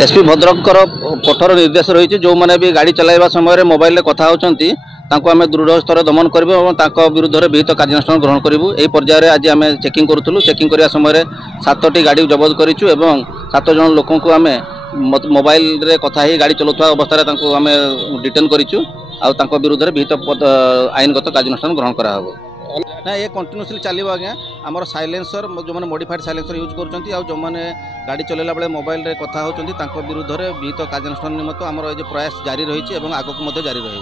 SP भद्रकर कठोर निर्देश रही जो मैंने भी गाड़ी चलाइबा समय मोबाइल कथा होती आम दृढ़ स्तर दमन करूँ और विरुद्ध में विहित कार्यानुष्ठान ग्रहण करूँ। यही पर्यायर आज आम चेकिंग करूँ। चेकिंग करने समय 7टी गाड़ी जबत करूँ और 7 जन लोक आम मोबाइल रे कथा ही गाड़ी चलाउवा अवस्था आम डिटेन करूँ और विरुद्ध में विहित आईनगत कार्यानुष्ठान ग्रहण कराहब। ना ये कंटिन्यूसली चलो आज्ञा आमर साइलेंसर जो मैंने मॉडिफाइड साइलेंसर यूज कर मैंने गाड़ी चलाइला बेले मोबाइल रे कथा होती विरुद्ध में विहित कार्यानुष्ठान निमित्त आमर प्रयास जारी रही आगक जारी रही।